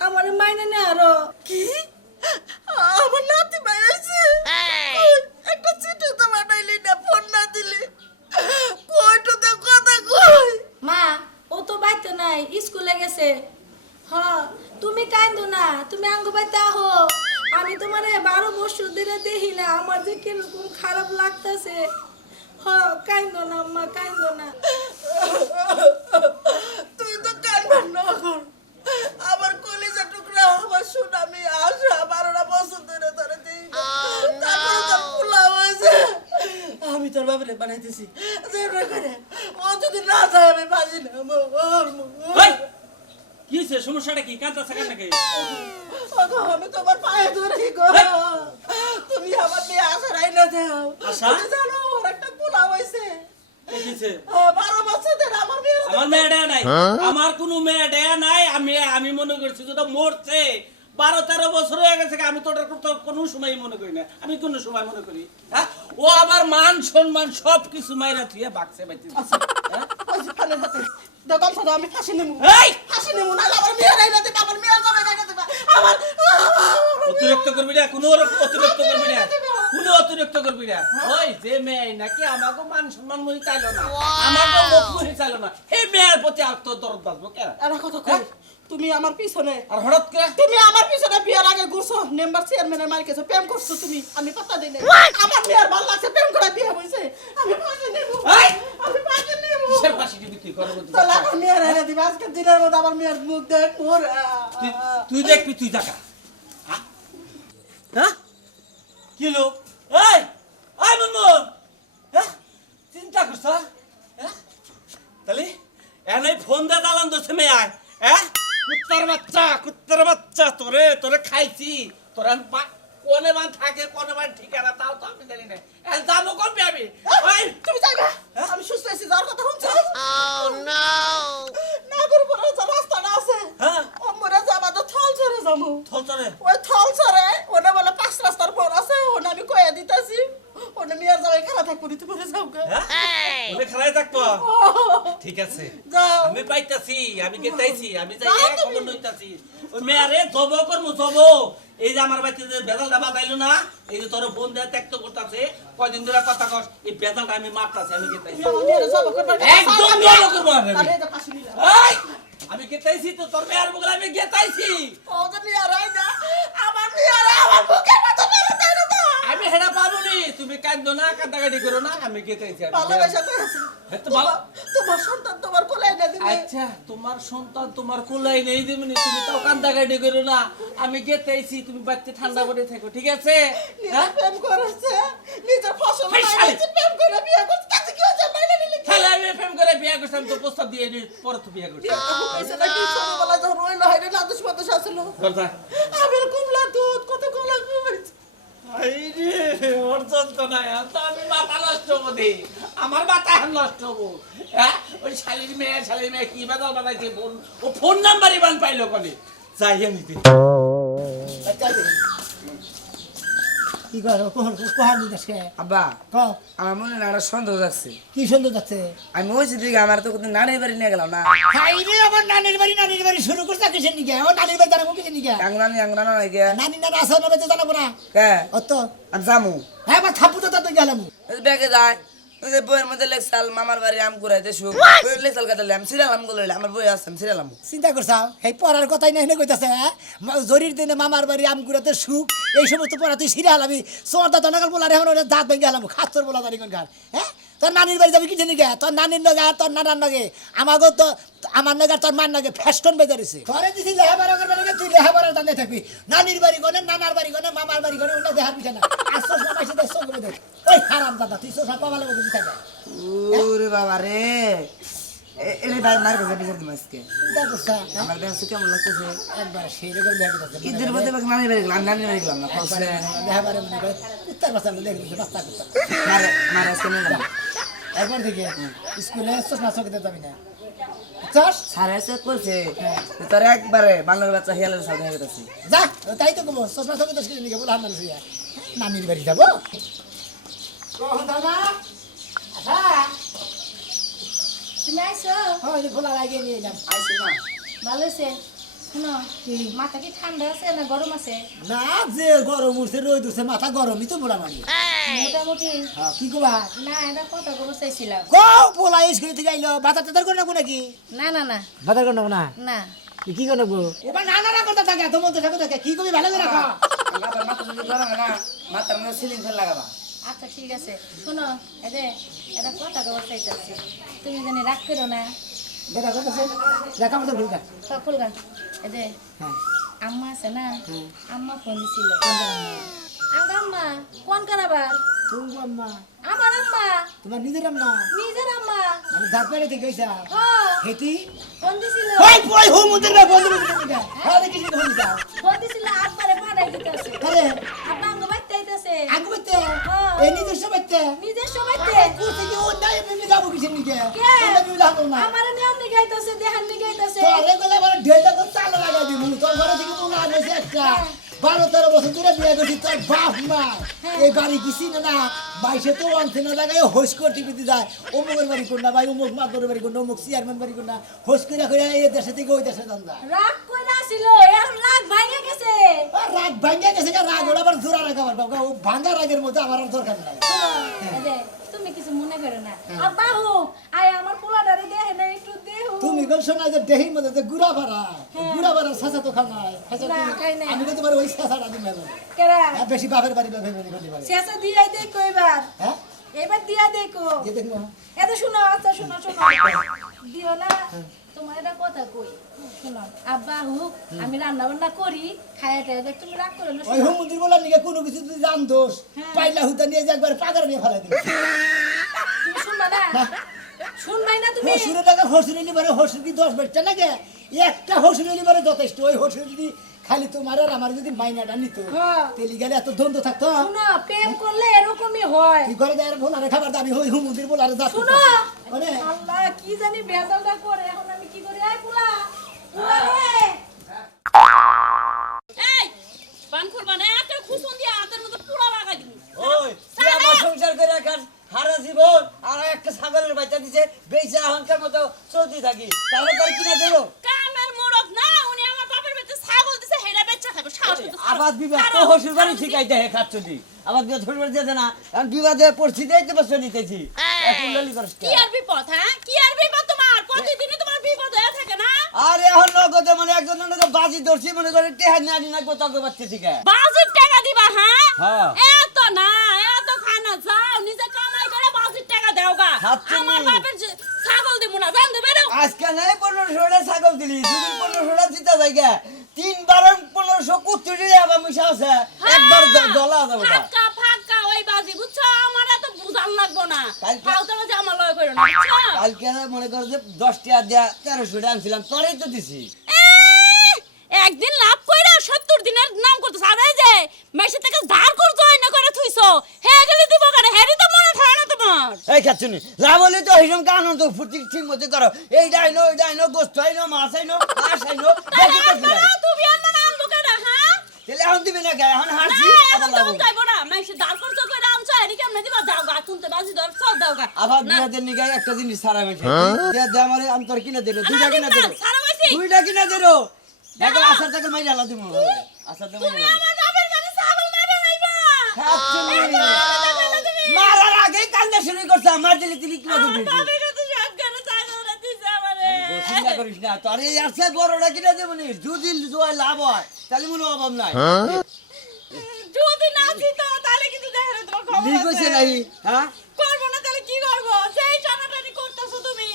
আমার মাইনে নে আরো কি আমার নাতি ভাই হইছে একটা চিঠি তো বানাইলি না ফোন না দিলি কইটোতে কথা কই মা ও তো বাইতে নাই স্কুলে গেছে হ তুমি কান্দো না তুমি আঙ্গু বাইতে আহো আমি তোমারে 12 বছর ধরে দেখি না আমার যে কিরকম খারাপ লাগতাছে হ কান্দো না আম্মা কান্দো না তুই তো কানবার না কর আমার কলিজা টুকরা আমার সুনামি আশা 12টা বছর ধরে ধরে দিই তারপরে তোর পোলা হয়েছে আমি তোর বাবারে বানাইতেছি যেটা করে ও যদি না যায় আমি বাজি না কি হয়েছে সমস্যাটা কি কাঁদা থাকা নাকি আমি তোমার পায়ে ধরে গো তুমি আমার মেয়ে আশা রাই না দাও আশা? তুমি জানো ওর একটা পোলা হয়েছে কি হয়েছে 12 বছর ধরে আমার মেয়ে আমার মেয়ে ডেয়া নাই আমার কোনো মেয়ে ডেয়া নাই আমি মনে করছি যেটা মরছে 12-13 বছর হয়ে গেছে আমি তো কোনো সময় মনে করি না আমি কোনো সময় মনে করি হ্যাঁ ও আমার মান সম্মান সবকিছু মাইরা থুয়ে বাক্সে বাইতে ফানের হাতে দোকান থেকে আমি ফাঁসি নেবো এই ফাঁসি নেবো না আমার মেয়ে রাই না দেবে আমার মেয়ে যাবে রাই না দেবে আমার অতিরিক্ত করবি না কোনো অতিরিক্ত করবি না কোনো অতিরিক্ত করবি না ওই যে মেয়ে নাকি আমাকে মান সম্মান মনে চাইলো না আমাকে মুখ মনে চাইলো না এই মেয়ের প্রতি আর তো দরদ বাজবো কেন এরা কথা কই তুমি আমার পিছনে আর হঠাৎ করে তুমি আমার পিছনে বিয়ার আগে ঘুরছো মেম্বার চেয়ারম্যানের মার কাছে প্রেম করছো তুমি আমি পাতা দেই না আমার মেয়ের ভালো লাগছে প্রেম করে বিয়ে হইছে আমি ফাঁসি নেবো এই! আমি ফাঁসি নেবো কিসের ফাঁসি দিবি তুই করো বলতে তাহলে আমার মেয়ের এনে দিবে আজকে দিনের মধ্যে আমার মেয়ের মুখ দেখ মোর তুই দেখবি তুই দেখা হ্যাঁ কি লোক এই এই মনমোহন হ্যাঁ চিন্তা করছ হ্যাঁ তাহলে এনে ফোন দে দালান দছে মে আয় হ্যাঁ কুত্তার বাচ্চা তোরে খাইছি তোরে কোনে মান থাকে কোনে মান ঠিকানা তাও তো আমি জানি না এখন যাবো কোন আমি ওই তুমি যাই না আমি সুস্থ আছি যাওয়ার কথা শুনছো না করবো না যে রাস্তাটা আছে হ্যাঁ আমরা যাবা তো থল চরে যাবো থল চরে ওই থল চরে ওটা বলে 5 রাস্তার পর আছে ওটা আমি কয়ে দিতেছি ওটা মেয়ের যাবে খেলা থাকবো নি তুমি যাও গা হ্যাঁ ওরে খেলাই থাকতো ঠিক আছে যাও আমি পাইতাছি আমি গেতাইছি আমি যাই যাও এক তুমি। খবর নইতাছি ওই মেয়ারে জব করমু জব এই যে আমার বাড়িতে যে বেজালটা বাজাইলো না এই যে তোর বোন দেয়া ত্যাক্ত করতেছে কয়দিন ধরে কথা কস এই বেজালটা আমি মারতাছি আমি গেতাইছি আমার মেয়ের যাবো করবে একদম নরম করবো আমি। আরে এটা ফাঁসি নিলাম এই আমি গেতাইছি তো তোর মেয়ার বগলে আমি গেতাইছি ও যে মেয়ের আই না আমার মেয়ের আমার বুকে মতো মেরে দেয় না তো আমি হেনা পাবনি তুমি কান্দো না কান্দাকাটি করো না আমি গেতাইছি ভালোবাসা করেছে হ্যাঁ, তো ভালো। তোমার সন্তান তোমার কোলে না দিবে আচ্ছা তোমার সন্তান তোমার কোলাই নেই দেবনি তুমি তাও কান্দাকাটি করো না আমি গেতাইছি তুমি বাড়িতে ঠান্ডা করে থাকো ঠিক আছে নিজে হ্যাঁ প্রেম করেছে নিজের ফসল এই শালি। লাগিয়েছে, প্রেম করে বিয়ে করছে তাতে কি হচ্ছে মাইনে নিলে কি তাহলে আমি প্রেম করে বিয়ে করছিলাম তো প্রস্তাব দিয়ে নি পরে তো বিয়ে করছি হয়েছে নাকি ছোটবেলা যখন রইলো হাইরে নাদুস মাদুস আসলো কথা আমের কুমলা দুধ কত কলা কমেছে আইরে ওর যন্ত্রণা তো আমি মাথা নষ্ট হবো দে আমার মাথা এখন নষ্ট হবো হ্যাঁ ওই শালির মেয়ে কি বাদাল বানাইছে ফোন ও ফোন নাম্বারই বান পাইলো কনে যাই আমি দিই কি করো কোহান দিতেছে আব্বা ক আমার মনে না একটা সন্দেহ যাচ্ছে কি সুন্দর যাচ্ছে আমি ওই দিকে আমার তো কোথাও নানির বাড়ি নিয়ে গেলাম না হাইরে আমার নানির বাড়ি শুরু করতে কিসের নিকে আমার নানির বাড়ি জানাবো কিসের নিকে আংরানি নাই গে নানি না আসা না বেঁচে জানাবো না কে অত আমি যামু হ্যাঁ আমার থাপ্পু তো তাতে গেলাম ব্যাগে যায় ওই যে বইয়ের মধ্যে লেখসাল মামার বাড়ি আম কুড়াইতে সুখ ওই লেখসাল কাটালে আমি সিরিয়াল আম গুলো আমার বই আছে আমি সিরিয়াল আম চিন্তা করছাও এই পড়ার কথাই না এনে কইতাছে জরির দিনে মামার বাড়ি আমগুড়াতে সুখ এই সমস্ত পড়া তুই সিরিয়াল আমি সোমার দাঁত নাগাল বলার এখন ওটা দাঁত ভেঙে গেলাম খাচ্ছর বলা জানি কোন হ্যাঁ তোর নানির বাড়ি যাবি কি জানি গে তোর নানির নগে আর তোর নানার নগে আমাকেও তো আমার নগে আর তোর মার নগে ফ্যাশন বেজে রয়েছে ঘরে দিছি লেহাবার বাড়ি তুই লেহাবারের দাঁড়িয়ে থাকবি নানির বাড়ি গনে নানার বাড়ি গনে মামার বাড়ি গনে ওটা দেখার পিছনে আর সোসা মাসে দেখ চোখ দেখ ওই হারাম দাদা তুই সোসা পাবালে বসে থাকে ওরে বাবা রে এরে ভাই মার কাছে বিচার দিম আজকে চিন্তা করছা আমার ব্যাংক কেমন লাগতেছে একবার সেই রকম দেখা যাচ্ছে ঈদের মধ্যে নানির বাড়ি গেলাম নানির বাড়ি গেলাম না লেহাবারে মনে করে উত্তর বাচ্চা দেখবি রাস্তা করতে মারা আজকে নিয়ে গেলাম একবার থেকে স্কুলে চশমা চোখে যাবি না চাস সারা এসে করছে তোর একবারে বাংলার বাচ্চা হিয়ালের সাথে হয়ে গেছে যা তাই তো কবো চশমা চোখে তো নিকে বলে হান্নান শুয়ে নানির বাড়ি যাবো দাদা আচ্ছা তুমি আইছো হয় খোলা লাগিয়ে নিয়ে এলাম আইসি না ভালো আছে শুনো মাথা কি ঠান্ডা আছে না গরম আছে? না যে গরম উঠছে রোদ উঠছে মাথা গরমই তো বলা মারি। মোটামুটি হ্যাঁ কি কবা? না এটা কথা বলতে চাইছিলাম। কও পোলা স্কুল থেকে আইলো বাজার টাজার করে নেবো নাকি? না না না বাজার করে নেবো না? না কি করে নেবো? এবার না না না করতে থাকে এত মধ্যে থাকে থাকে কি কবি ভালো করে রাখো। আবার মাথা যদি গরম হয় না মাথার মধ্যে সিলিং ফ্যান লাগাবা। আচ্ছা ঠিক আছে শোনো এটা কথা বলতে চাইতেছি, তুমি জানি রাগ করো না। দেখা করতেছে দেখা মতো ভুলটা। সকল গান হ্যাঁ আম্মা আছে না, আম্মা ফোন দিছিল। আম্মা কোন কারাবার? তুমি আম্মা আমার আম্মা, তোমার নিজের আম্মা নিজের আম্মা। মানে জাতপাড়ে থেকে গেছা হ্যাঁ হেতি ফোন দিছিল, ওই ওই হো মুদের না বন্ধু মুদের হ্যাঁ দেখি কি বলি দাও ফোন দিছিল আটবারে পাঠাই দিতেছে। আরে আপনার আঙ্গ বাইতে আইতেছে, আগে বইতে হ্যাঁ। এই নিজস্ব বইতে নিজের সবাইতে কুছে কি ও নাই আমি যাবো কিসের নিকে কে? তোমরা তুমি যাবো না আমার নিয়ম নিগাইতেছে, দেহান নিগাইতেছে। তো আরে গলে আমার ঢেলা তো চাল লাগা দিমু তোর ঘরে থেকে তো না নেছে একটা 12-13 বছর ধরে বিয়ে করছি তোর বাপ মা এই বাড়ি কিছি না বাইশে তো অন্তে না লাগাই হোস করে টিপিতে যায় অমুকের বাড়ি কোন না ভাই অমুক মাতরের বাড়ি কোন না অমুক চেয়ারম্যান বাড়ি কোন না হোস করে করে এই দেশে থেকে ওই দেশে যান যায় রাগ কইরা ছিল, এখন রাগ ভাঙে গেছে। আর রাগ ভাঙ্গা গেছে রাগ ওরা আবার জোড়া রাখাবার বাবা ও ভাঙ্গা রাগের মধ্যে আমার আর দরকার নাই তুমি কিছু মনে করো না। আব্বা হোক আয় আমার পোলাটারে দেখে না একটু দেহ। তুমি কোন শোনা যে দেহির মধ্যে যে গুড়া ভাড়া গুড়া ভাড়া সাসা তো খানাই না, খাই নাই। আমি তো তোমার ওই সাসাটা দিই না কেরা বেশি বাপের বাড়ি বাপের বাড়ি বাড়ি বাড়ি শেষে দিয়াই দেখো এবার, হ্যাঁ এবার দিয়া দেখো। যে দেখো এত শোনো, আচ্ছা শোনো শোনো দিও না। তোমার এটা কথা কই শোনো, আব্বা হোক আমি রান্না বান্না করি খাইয়া টাইয়া তুমি রাগ করো না। ওই হুমুন্দির বলার নিকে কোনো কিছু যদি জান দোষ পাইলা হুতা নিয়ে যে একবার পাগার নিয়ে ফেলাই দিবে তুমি শুনবা না, শুনবাই না তুমি। হসুরের টাকা হসুরে নিবারে হসুর কি 10 বেচছে না গে একটা হসুরে নিবারে যথেষ্ট ওই হসুর যদি খালি তোমার আর আমার যদি মাইনাটা নিত হ্যাঁ। তেলি গেলে এত দ্বন্দ্ব থাকতো শুনো প্রেম করলে এরকমই হয়। কি করে দেয় বলারে খাবার দাবি ওই হুমুন্দির বলারে যা শুনো মানে আল্লাহ কি জানি বেজালটা করে, এখন আমি কি করি? আয় পুলা পুলা রে এই পান করবা না একটা খুসুন দিয়া হাতের মধ্যে পুরা লাগাই দিবি। ওই তুই আমার সংসার করে রাখার সারা জীবন আর একটা ছাগলের বাচ্চা দিছে বেচা এখনকার মতো চলতে থাকি তাহলে তোর কিনা দিল কামের মোড়ক না উনি আমার বাপের বাড়িতে ছাগল দিছে হেডা বেচা খাবে সাহস কিন্তু আবাদ বিবাদ তো হসুর বাড়ি ঠিকাই দেয় খাচ্ছি আবাদ বিবাদ হসুর বাড়ি দিতে না এখন বিবাদে পড়ছি দেইতে বসে নিতেছি এখন ললি করস কি আর বিপদ হ্যাঁ কি আর বিপদ তোমার প্রতিদিনই তোমার বিপদ হয়ে থাকে না। আর এখন নগদে মানে একজন বাজি ধরছি মনে করে টেহা নিয়ে আনি না তর্ক বাচ্চা ঠিক বাজির টাকা দিবা হ্যাঁ হ্যাঁ। এত না এত খানা যাও নিজে কামাই করে বাজির টাকা দাও গা। খাচ্ছি নি। আমার বাপের ছাগল দিব না জান দেবে না। আজকে নাই 1500 ছাগল দিলি দুদিন 1500 জিতা জায়গা 3 বার 1500 কুত্তুরি আবার মিশা আছে একবার ডলা যাবে না ফাঁকা ফাঁকা ওই বাজি বুঝছো আমার এত বুঝান লাগবো না। কালকে- ফালতু বাজি আমার লয় করো না বুঝছো। কালকে মনে করো যে 10 টাকা দিয়া 1300 টাকা আনছিলাম তোরই তো দিছি একদিন লাভ কইরা 70 দিনের নাম করতেছ আর এই যে মেশে থেকে ধার করছো না করে থুইছো হে গেলে দিব করে হেরি তো মনে থাকে না তোমার। এই খাচ্ছনি লাভ হলে তো হিসাব কানুন তো ফুটি ঠিক মতো করো এই ডাইনো গোস্ত আইনো মাছ আইনো হাঁস আইনো দেখি তো কি লাগে। তুমি আর না নাম লুকে না হ্যাঁ তাহলে এখন দিবি না কে এখন না হাঁসি এখন আবার তো লাভ উঠাইবো না মেশে ধার করছো কইরা আনছো হেরি কেমনে দিবা দাও গা কুনতে বাজি ধর সব দাও গা আবার না, বিয়াদের নিগায় একটা জিনিস সারা মেশে দে আমারে আমি তোর কিনা দিলো না, দুইটা কিনা দিলো সারা হইছি। দুইটা কিনা দিলো দেখো আসার টাকা মাইরা আলা দিমু আসার টাকা তুমি মাইরা আমার বাপের বাড়ি ছাগল মাইরা নাইবা মারার আগে কান্দা শুরু করছে আমার দিলে তুই কি মতো দিবি বাপের কাছে সব করে ছাগল দিছে আমারে। চিন্তা করিস না তোর এই আছে বড়টা কিনা দেবো নি যদি জোয়ার লাভ হয় তাহলে মনে অভাব নাই যদি না জিতো তাহলে কিন্তু দেখে না তোমার খবর ঠিক হয়েছে আছে। নাই হ্যাঁ করবো না তাহলে কি করবো সেই টানাটানি করতেছো তুমি।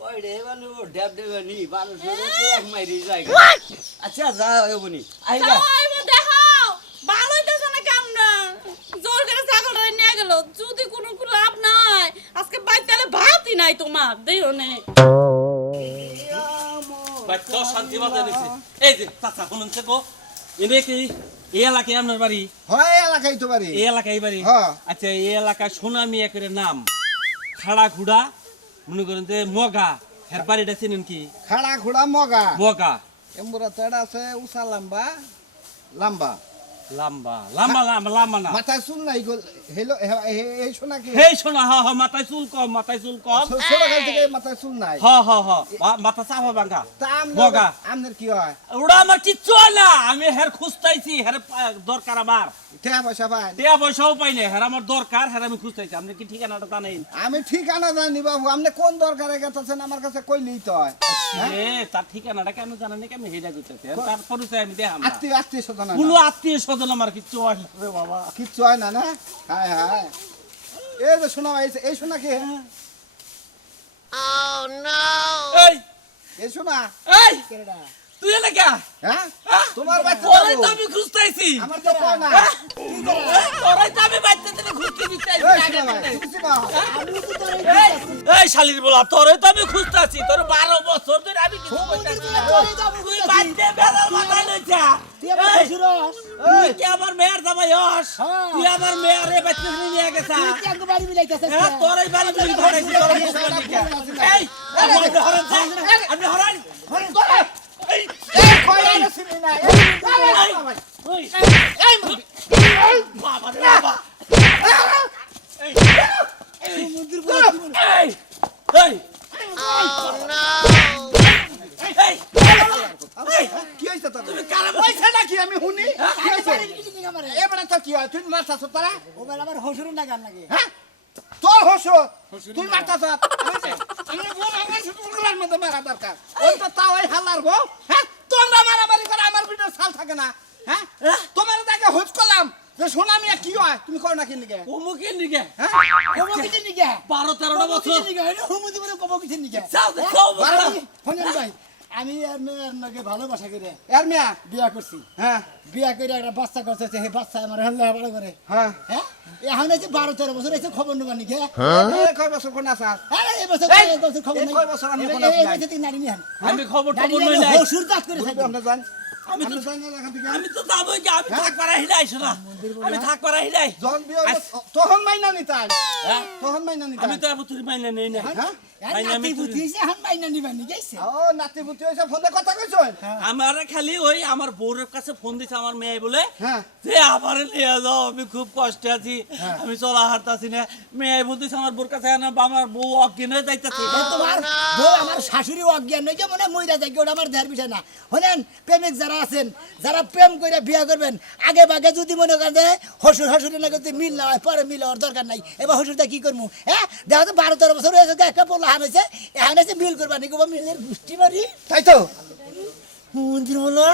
কই রে বানু ড্যাব দেবানি বানু সরে তো এক মাইরি যায় আচ্ছা যা এবনি আইবা যাও আইবো দেখাও ভালো হইতেছে না কামনা জোর করে ছাগলটা নিয়ে গেল যদি কোনো লাভ নাই আজকে বাইতালে ভাতই নাই তোমার দেও নে। বাচ্চা শান্তি মাথা নিছে এই যে চাচা শুনুনছে গো এনে কি এই এলাকায় আপনার বাড়ি হয় এলাকায় তো বাড়ি এই এলাকায় বাড়ি হ্যাঁ। আচ্ছা এই এলাকায় সোনামি একের নাম খাড়া খুড়া মনে করেন যে মগা হের বাড়িটা চিনেন কি খাড়া খুড়া মগা মগা এমবুরা তো এটা আছে উষা লম্বা লম্বা লম্বা লম্বা লম্বা লম্বা না মাথায় চুল নাই গো হেলো এই শোনা কি হেই শোনা হ হ মাথায় চুল কম মাথায় চুল কম ছোট কাল থেকে মাথায় চুল নাই হ হ হ মাথা চাপা ভাঙা তা বগা আমনের কি হয় ওটা আমার কিচ্ছু হয় না আমি হের খুঁজতাইছি হের দরকার আমার টাকা পয়সা পাই টিয়া পয়সাও পাই না হের আমার দরকার হের আমি খুঁজতাইছি আপনি কি ঠিকানাটা জানেন আমি ঠিকানা জানি বাবু আপনি কোন দরকারে গেছেন আমার কাছে কইলেই তো হয় এ তার ঠিকানাটা কেন জানেন না আমি হেডা করতেছি তার পরিচয় আমি দেখাম না আত্মীয় স্বজন কোনো আত্মীয় স্বজন আমার কিচ্ছু হয় না রে বাবা কিচ্ছু হয় না না হায় হায় এই যে শোনা এই শোনা কি এই এই শোনা এই তুই এনে কে হ্যাঁ তোমার বাচ্চা তোরাই তো আমি খুঁজতাইছি আমার তো কয় না তোরাই তো আমি বাচ্চা দিলে খুঁজতে দিতেছি এই শোনা ভাই, তুমি শোনা। এই শালির বলা তোরে তো আমি খুঁজতাছি তোর 12 বছর ধরে আমি কিছু কইতাছি না তুই বাচ্চা বেলাল মাথায় লইছা এই তুই কি আমার মেয়ের জামাই হস তুই আমার মেয়েরে বাচ্চা নিয়ে গেছা হ্যাঁ তোরই বাড়ি তুই ধরেছি তোর এই আপনি হরান এই এই কয় না শুনি না এই ভাই ওই এই বাবা রে বাবা এই এই এই এই এই কি হইছে তোর তুমি কারা পয়সা নাকি আমি শুনি কি হইছে এবারে তো কি হয় তুই মারতাছ তোরা হ্যাঁ তোর হসো তুই মারতাছ আমি বল আমার শুকুলার মধ্যে মারা দরকার ওই তো তাও এই হালার গো হ্যাঁ তোমরা মারামারি করে আমার ভিতরে সাল থাকে না হ্যাঁ তোমার তাকে হোজ করলাম যে শোনা মিয়া কি হয় তুমি কর না কি লিগে কমুকের নিকে হ্যাঁ 12-13টা বছর আমি আর মেয়ের নাকি ভালোবাসা করে এর মিয়া বিয়া করছি হ্যাঁ বিয়া করে একটা বাচ্চা করছে সেই বাচ্চা আমার হল্লা ভালো করে হ্যাঁ হ্যাঁ এখন আছে 12-13 বছর এসে খবর নেবার নাকি এই কয় বছর কোন আছে আরে এই বছর এই, এই বছর খবর এই নেই কয় বছর আমি এই- কোনো এই- এই নাই। বছর থেকে নারী নিয়ে আন। আমি খবর নারী টবর নিয়ে লই আন, নাই হসুর দাঁত করে থাকবে। আমরা জান আমি তো জানি না এখান থেকে আমি তো যাবই কি আমি থাকবার হিলাই শোনা আমি থাকবার হিলাই যখন বিয়ে হলো, তখন মাইনা নিতাই হ্যাঁ? তখন মাইনা নিতাই আমি তো আবার তুই মাইনা নেই না হ্যাঁ আর ভাই, আমি নাতি তো- বুদ্ধি হইছে, এখন মাইনা নিবার নাকি আইছে? ও নাতি পুতি হইছে ফোনে কথা কইছন আমার খালি ওই আমার বউরের কাছে ফোন দিছে আমার মেয়ে বলে হ্যাঁ যে আমার নিয়ে যাও আমি খুব কষ্টে আছি আমি চলা হাঁটতাছি না মেয়ে বলতেছে আমার বউর কাছে আমার বউ অজ্ঞান হয়ে যাইতাছে এ তোমার বউ আমার শাশুড়ি অজ্ঞান নয় যে মনে হয় মইরা যায় ওটা আমার দেহের বিষয় না হলেন প্রেমিক যারা আছেন যারা প্রেম করে বিয়ে করবেন আগে ভাগে যদি মনে করেন যে হসুর হসুরি না যদি মিল না হয় পরে মিল হওয়ার দরকার নাই এবার হসুরটা কি করবো হ্যাঁ দেখা তো 12-13 বছর হয়েছে একটা পোলা হান হয়েছে এখন হয়েছে মিল করবা নাকি মিলের গোষ্ঠী মারি তাই তো মন্দির হলো